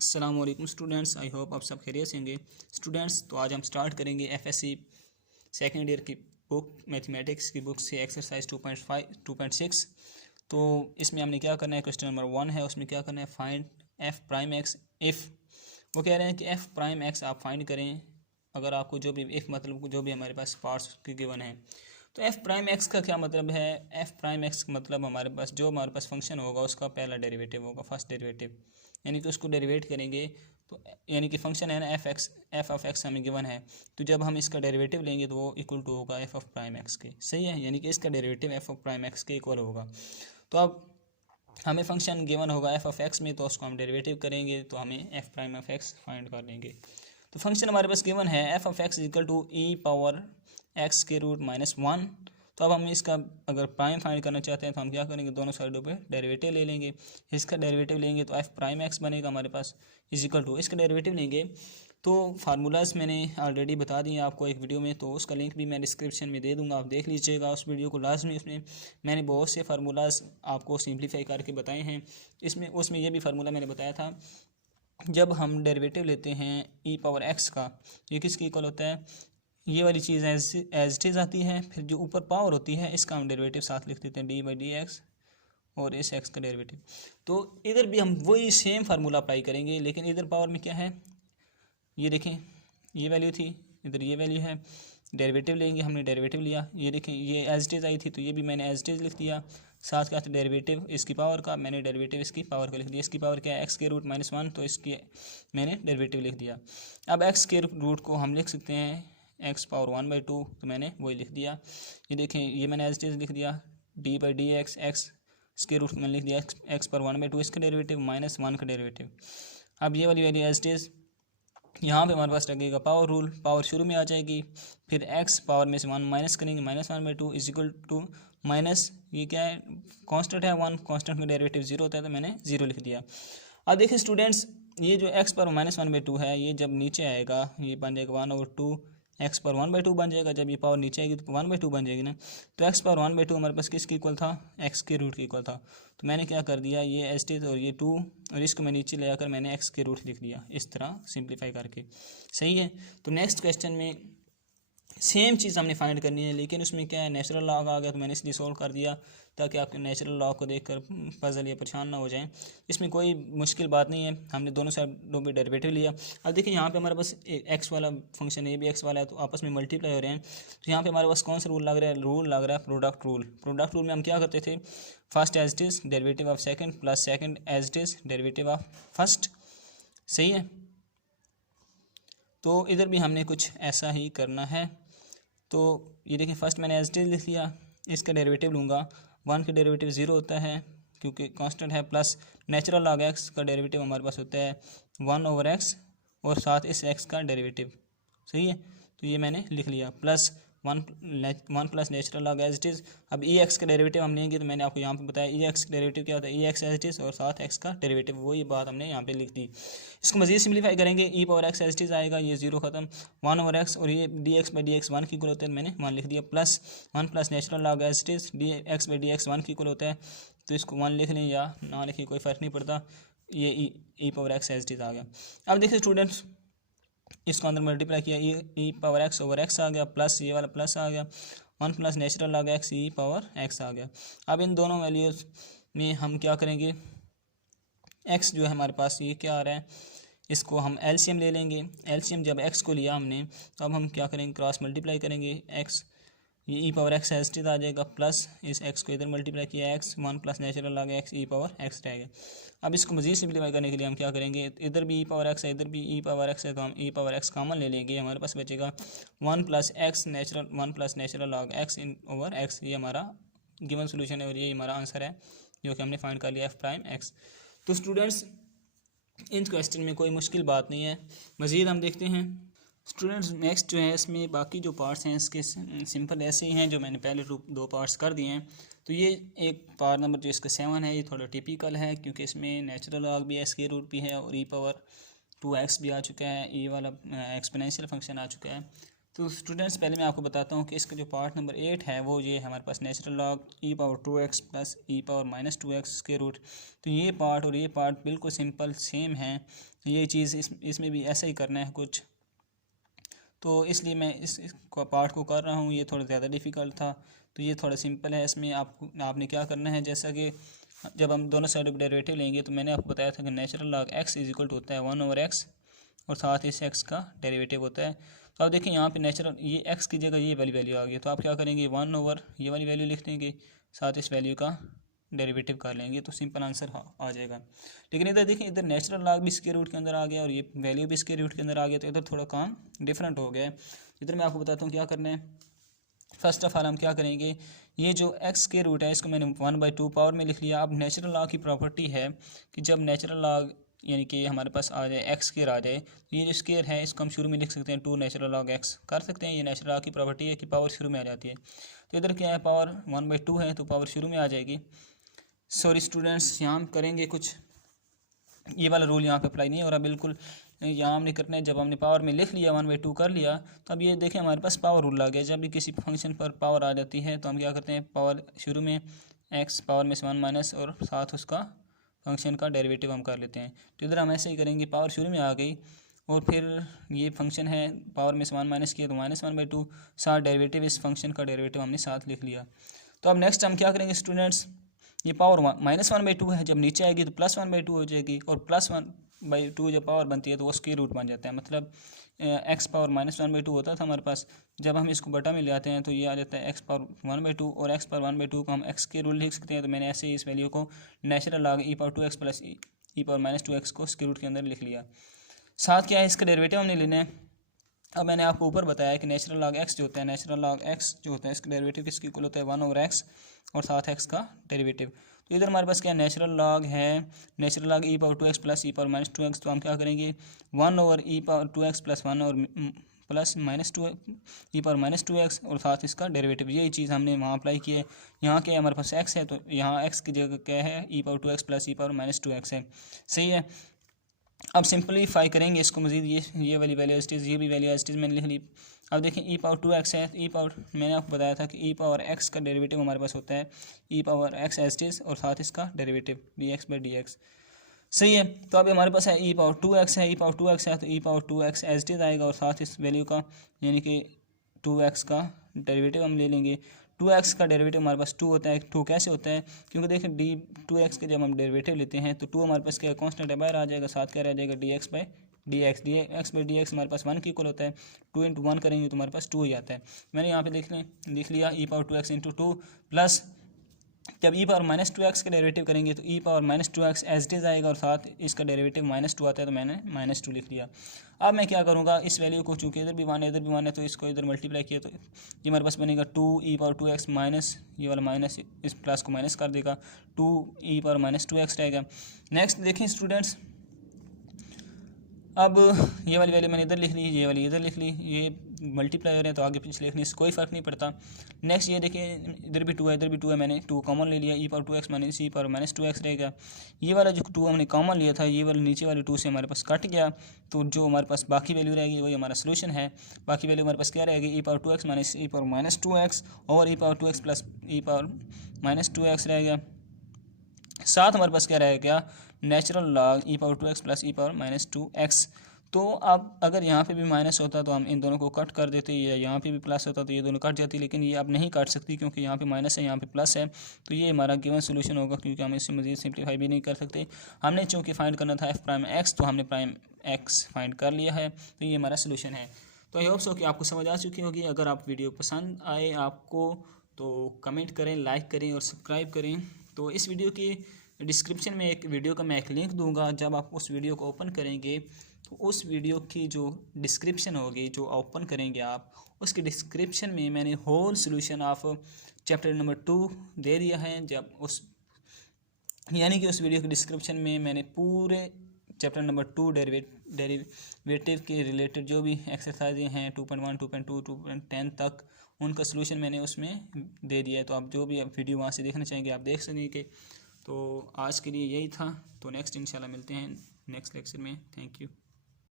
अस्सलाम वालेकुम students, I hope आप सब खैरियत से होंगे। स्टूडेंट्स, तो आज हम स्टार्ट करेंगे एफएससी सेकेंड ईयर की बुक मैथमेटिक्स की बुक से एक्सरसाइज 2.5 2.6। तो इसमें हमने क्या करना है, क्वेश्चन नंबर 1 है, उसमें क्या करना है, find F prime x if. वो कह रहे हैं कि एफ प्राइम एक्स आप फाइंड करें अगर आपको जो भी इफ़ मतलब जो भी हमारे पास पार्ट्स की गिवन है। तो एफ प्राइम एक्स का क्या मतलब है? एफ प्राइम एक्स का मतलब हमारे पास जो हमारे पास फंक्शन होगा उसका पहला डेरिवेटिव होगा, फर्स्ट डेरिवेटिव, यानी कि उसको डेरिवेट करेंगे। तो यानी कि फंक्शन है ना एफ ऑफ एक्स हमें गिवन है, तो जब हम इसका डेरिवेटिव लेंगे तो वो इक्वल टू होगा एफ ऑफ प्राइम एक्स के। सही है, यानी कि इसका derivative F of prime x के इक्वल होगा। तो अब हमें फंक्शन गिवन होगा एफ ऑफ एक्स में, तो उसको हम डेरिवेटिव करेंगे तो हमें F prime of x find कर लेंगे। तो फंक्शन हमारे पास गिवन है F of x equal to e power x के रूट -1। तो अब हम इसका अगर प्राइम फाइंड करना चाहते हैं तो हम क्या करेंगे, दोनों साइडों पे डेरिवेटिव ले लेंगे। इसका डेरिवेटिव लेंगे तो एफ प्राइम एक्स बनेगा हमारे पास इज इक्वल टू, इसका डेरिवेटिव लेंगे तो फार्मूलाज मैंने ऑलरेडी बता दिए आपको एक वीडियो में, तो उसका लिंक भी मैं डिस्क्रिप्शन में दे दूंगा, आप देख लीजिएगा उस वीडियो को लाजमी। उसमें मैंने बहुत से फार्मूलाज आपको सिंप्लीफाई करके बताए हैं। उसमें ये भी फार्मूला मैंने बताया था, जब हम डेरिवेटिव लेते हैं ई पावर एक्स का, ये किसके इक्वल होता है, ये वाली चीज़ एज इट इज़ आती है, फिर जो ऊपर पावर होती है इसका हम डेरिवेटिव साथ लिख देते हैं डी बाई डी एक्स, और इस एक्स का डेरिवेटिव। तो इधर भी हम वही सेम फार्मूला अप्लाई करेंगे, लेकिन इधर पावर में क्या है, ये देखें ये वैल्यू थी, इधर ये वैल्यू है, डेरिवेटिव लेंगे, हमने डेरिवेटिव लिया, ये देखें ये एज इट इज़ आई थी तो ये भी मैंने एज इट इज़ लिख दिया। साथ क्या था, डेरिवेटिव इसकी पावर का, मैंने डेरिवेटिव इसकी पावर का लिख दिया। इसकी पावर क्या है, एक्स के रूट -1, तो इसकी मैंने डेरिवेटिव लिख दिया। अब एक्स के रूट को हम लिख सकते हैं एक्स पावर 1/2, तो मैंने वही लिख दिया। ये देखें ये मैंने एज इट इज़ लिख दिया, D by d x, x इसके रूट मैंने लिख दिया एक्स पर 1/2, इसका डेरिवेटिव -1 का डेरिवेटिव। अब ये वाली वैल्यू एज इट इज़, यहाँ पे हमारे पास लगेगा पावर रूल, पावर शुरू में आ जाएगी, फिर एक्स पावर में से 1 माइनस करेंगे, -1/2 इज इक्वल टू माइनस, ये क्या है, कांस्टेंट है 1, कांस्टेंट का डेरिवेटिव 0 होता है तो मैंने 0 लिख दिया। अब देखिए स्टूडेंट्स, ये जो एक्स पर -1/2 है, ये जब नीचे आएगा ये बन जाएगा 1/2, एक्स पर 1/2 बन जाएगा। जब ये पावर नीचे आएगी तो 1/2 बन जाएगी ना, तो एक्स पर 1/2 हमारे पास किसके इक्वल था, एक्स के रूट के इक्वल था। तो मैंने क्या कर दिया, ये एस टी और ये 2 और इसको मैं नीचे ले आकर मैंने एक्स के रूट लिख दिया, इस तरह सिंप्लीफाई करके। सही है, तो नेक्स्ट क्वेश्चन में सेम चीज़ हमने फाइंड करनी है, लेकिन उसमें क्या है, नेचुरल लॉग आ गया तो मैंने इसलिए सॉल्व कर दिया ताकि आपके नेचुरल लॉग को देखकर पजल या परेशान ना हो जाएं। इसमें कोई मुश्किल बात नहीं है, हमने दोनों साइडों पे डेरिवेटिव लिया। अब देखिए यहाँ पे हमारे पास एक्स वाला फंक्शन है, ये भी एक्स वाला है, तो आपस में मल्टीप्लाई हो रहे हैं। तो यहाँ पे हमारे पास कौन सा रूल लग रहा है, रूल लग रहा है प्रोडक्ट रूल। प्रोडक्ट रूल में हम क्या करते थे, first as it is derivative of second plus second as it is derivative of first. सही है, तो इधर भी हमने कुछ ऐसा ही करना है। तो ये देखिए फर्स्ट मैंने एज इट इज़ लिख दिया, इसका डेरिवेटिव लूँगा, 1 का डेरिवेटिव 0 होता है क्योंकि कांस्टेंट है, प्लस नेचुरल लॉग एक्स का डेरिवेटिव हमारे पास होता है 1/x और साथ इस x का डेरिवेटिव। सही है, तो ये मैंने लिख लिया, plus 1 plus natural log as it is. अब ई एक्स का डेरिवेटिव हम लेंगे तो मैंने आपको यहाँ पे बताया ई एक्स का डेरिवेटिव क्या होता है, ई एक्स एज इट इज़ और साथ एक्स का डेरिवेटिव, वो ये बात हमने यहाँ पे लिख दी। इसको मज़ीद सिम्प्लीफाई करेंगे, e power x as it is आएगा, ये 0 खत्म, 1/x और ये d x by d x 1 की इक्वल होता है, मैंने 1 लिख दिया, plus 1 plus natural log as it is d x by d x 1 की इक्वल होता है, तो इसको 1 लिख लें या ना लिखें कोई फ़र्क नहीं पड़ता, ये e power x as it is आ गया। अब देखिए स्टूडेंट्स, इसको अंदर मल्टीप्लाई किया, e power x over x आ गया, प्लस ये वाला प्लस आ गया, 1 plus natural log x e power x आ गया। अब इन दोनों वैल्यूज़ में हम क्या करेंगे, एक्स जो है हमारे पास ये क्या आ रहा है, इसको हम एलसीएम ले लेंगे। एलसीएम जब एक्स को लिया हमने, तो अब हम क्या करेंगे, क्रॉस मल्टीप्लाई करेंगे, एक्स ये e power x as it is आ जाएगा, प्लस इस एक्स को इधर मल्टीप्लाई किया, x 1 plus natural log x e power x रहेगा। अब इसको मज़ीद सिम्प्लीफाई करने के लिए हम क्या करेंगे, इधर भी ई पावर एक्स है, इधर भी ई पावर एक्स है, तो हम ई पावर एक्स कॉमन ले लेंगे, हमारे पास बचेगा 1 प्लस नेचुरल लॉग एक्स इन ओवर एक्स। ये हमारा गिवन सोल्यूशन है और ये हमारा आंसर है जो कि हमने फाइंड कर लिया एफ प्राइम एक्स। तो स्टूडेंट्स, इन क्वेश्चन में कोई मुश्किल बात नहीं है। मज़ीद हम देखते हैं स्टूडेंट्स, नेक्स्ट जो है इसमें बाकी जो पार्ट्स हैं इसके सिंपल ऐसे ही हैं जो मैंने पहले 2 पार्ट्स कर दिए हैं। तो ये एक पार्ट नंबर जो इसका 7 है, ये थोड़ा टिपिकल है क्योंकि इसमें नेचुरल लॉग भी है, स्क्वायर रूट भी है और ई पावर 2x भी आ चुका है, ये वाला एक्सपोनेंशियल फंक्शन आ चुका है। तो स्टूडेंट्स पहले मैं आपको बताता हूँ कि इसका जो पार्ट नंबर 8 है वो ये है हमारे पास natural log e power 2x plus e power minus 2x square root. तो ये पार्ट और ये पार्ट बिल्कुल सिंपल सेम है, ये चीज़ इसमें भी ऐसा ही करना है कुछ, तो इसलिए मैं इस पार्ट को कर रहा हूँ। ये थोड़ा ज़्यादा डिफ़िकल्ट था, तो ये थोड़ा सिंपल है। इसमें आपने क्या करना है, जैसा कि जब हम दोनों साइड पर डेरिवेटिव लेंगे तो मैंने आपको बताया था कि natural log x is equal to होता है 1/x और साथ इस x का डेरिवेटिव होता है। तो आप देखिए यहाँ पे नेचुरल ये x की जगह ये वाली वैल्यू आ गई, तो आप क्या करेंगे 1 ये वाली वैल्यू लिख देंगे, साथ इस वैल्यू का डेरिवेटिव कर लेंगे, तो सिंपल आंसर आ जाएगा। लेकिन इधर देखिए, इधर नेचुरल लॉग भी स्क्वायर रूट के अंदर आ गया और ये वैल्यू भी स्क्वायर रूट के अंदर आ गया, तो इधर थोड़ा काम डिफरेंट हो गया है। इधर मैं आपको बताता हूँ क्या करना है। फर्स्ट ऑफ ऑल हम क्या करेंगे, ये जो x के रूट है इसको मैंने 1/2 पावर में लिख लिया। अब नेचुरल लॉग की प्रॉपर्टी है कि जब नेचुरल लॉग यानी कि हमारे पास आ जाए x स्क्वायर आ जाए, तो ये जो स्क्वायर है इसको हम शुरू में लिख सकते हैं 2 नेचुरल लॉग x कर सकते हैं। ये नेचुरल लॉग की प्रॉपर्टी है कि पावर शुरू में आ जाती है। तो इधर क्या है, पावर 1/2 है तो पावर शुरू में आ जाएगी। सॉरी स्टूडेंट्स, यहाँ हम करेंगे कुछ, ये वाला रूल यहाँ पे अप्लाई नहीं हो रहा बिल्कुल। यहाँ हमने करना है, जब हमने पावर में लिख लिया 1/2 कर लिया, तो अब ये देखें हमारे पास पावर रूल आ गया। जब भी किसी फंक्शन पर पावर आ जाती है तो हम क्या करते हैं, पावर शुरू में x पावर में से 1 माइनस और साथ उसका फंक्शन का डेरिवेटिव हम कर लेते हैं। तो इधर हम ऐसे ही करेंगे, पावर शुरू में आ गई और फिर ये फंक्शन है पावर में से 1 माइनस किया तो -1/2, साथ डेरिवेटिव इस फंक्शन का डेरिवेटिव हमने साथ लिख लिया। तो अब नेक्स्ट हम क्या करेंगे स्टूडेंट्स, ये पावर -1/2 है, जब नीचे आएगी तो +1/2 हो जाएगी, और +1/2 जब पावर बनती है तो वो स्क्वायर रूट बन जाता है। मतलब x पावर -1/2 होता था हमारे पास, जब हम इसको बटा में ले आते हैं तो ये आ जाता है x पावर 1/2, और x पावर 1/2 को हम x के रूल लिख सकते हैं। तो मैंने ऐसे ही इस वैल्यू को natural log e power 2x plus e power -2x को स्क्वायर रूट के अंदर लिख लिया। साथ क्या है, इसका डेरिवेटिव हमने लेना है। अब मैंने आपको ऊपर बताया कि नेचुरल लॉग x जो होता है, नेचुरल लॉग x जो होता है इसका डेरिवेटिव किसके इक्वल होता है 1/x और साथ x का डेरिवेटिव। तो इधर हमारे पास क्या नेचुरल लॉग है, natural log e power 2x plus e power -2x, तो हम क्या करेंगे 1/e पावर 2x प्लस 1 और प्लस -2 e पावर -2x और साथ इसका डेरिवेटिव। यही चीज़ हमने वहाँ अप्लाई की है। यहाँ क्या है, हमारे पास x है तो यहाँ x की जगह क्या है e power 2x plus e power -2x है। सही है। अब सिंपलीफाई करेंगे इसको मजीद, ये वाली वैल्यू एज इट इज़, ये भी वैल्यू एज इट इज़ मैंने लिख ली। अब देखें e पावर 2x है, e पावर मैंने आपको बताया था कि e पावर x का डेरिवेटिव हमारे पास होता है e power x as it is और साथ इसका डेरिवेटिव dx/dx। सही है। तो अब हमारे पास है e पावर 2x है, e पावर 2x है तो e power 2x as it is आएगा और साथ इस वैल्यू का यानी कि 2x का डेरिवेटिव हम ले लेंगे। 2x का डेरिवेटिव हमारे पास 2 होता है। 2 कैसे होता है, क्योंकि देखिए 2x के जब हम डेरिवेटिव लेते हैं तो 2 हमारे पास क्या कांस्टेंट है, बाहर आ जाएगा, साथ क्या रह जाएगा dx/dx हमारे पास 1 की इक्वल होता है। 2 × 1 करेंगे तो हमारे पास 2 ही आता है। मैंने यहाँ पे लिख लिया e पावर 2x × 2 प्लस जब e पावर -2x का डेरिवेटिव करेंगे तो e power -2x as it is आएगा और साथ इसका डेरिवेटिव -2 आता है, तो मैंने -2 लिख लिया। अब मैं क्या करूँगा, इस वैल्यू को चूँकि इधर भी 1 है इधर भी 1 है तो इसको इधर मल्टीप्लाई किया तो ये हमारे पास बनेगा 2 e पावर 2x माइनस ये वाला माइनस इस प्लस को माइनस कर देगा, 2 e पावर -2x रहेगा। नेक्स्ट देखें स्टूडेंट्स, अब ये वाली वैल्यू मैंने इधर लिख ली, ये वाली इधर लिख ली, ये मल्टीप्लाई हो रहे हैं तो आगे पीछे लिखने से कोई फ़र्क नहीं पड़ता। नेक्स्ट ये देखिए, इधर भी 2 है इधर भी 2 है, मैंने 2 कॉमन ले लिया, e power 2x minus e power -2x रहेगा। ये वाला जो 2 हमने कॉमन लिया था ये वाला नीचे वाले 2 से हमारे पास कट गया, तो जो हमारे पास बाकी वैल्यू रहेगी वही हमारा सोल्यूशन है। बाकी वैल्यू हमारे पास क्या रहेगी, e power 2x minus e power -2x और e power 2x plus e power -2x रहेगा। साथ हमारे पास क्या रहेगा, natural log e power 2x plus e power -2x। तो अब अगर यहाँ पे भी माइनस होता तो हम इन दोनों को कट कर देते, या यहाँ पे भी प्लस होता तो ये दोनों कट जाती, लेकिन ये अब नहीं काट सकती क्योंकि यहाँ पे माइनस है यहाँ पे प्लस है। तो ये हमारा गिवन सोल्यूशन होगा, क्योंकि हम इससे मज़ीद सिंप्लीफाई भी नहीं कर सकते। हमने चूँकि फाइंड करना था f'(x) तो हमने प्राइम x फाइंड कर लिया है, तो ये हमारा सोल्यूशन है। तो आई होप सो कि आपको समझ आ चुकी होगी। अगर आप वीडियो पसंद आए आपको तो कमेंट करें, लाइक करें और सब्सक्राइब करें। तो इस वीडियो की डिस्क्रिप्शन में एक वीडियो का मैं एक लिंक दूंगा, जब आप उस वीडियो को ओपन करेंगे तो उस वीडियो की जो डिस्क्रिप्शन होगी, जो ओपन करेंगे आप, उसके डिस्क्रिप्शन में मैंने whole solution of chapter number 2 दे दिया है। जब उस यानी कि उस वीडियो के डिस्क्रिप्शन में मैंने पूरे चैप्टर नंबर 2 डेरिवेटिव के रिलेटेड जो भी एक्सरसाइजें हैं 2.1, 2.2, 2.10 तक, उनका सोल्यूशन मैंने उसमें दे दिया है। तो आप जो भी आप वीडियो वहाँ से देखना चाहेंगे आप देख सकेंगे। तो आज के लिए यही था, तो नेक्स्ट इंशाल्लाह मिलते हैं नेक्स्ट लेक्चर में। Thank you.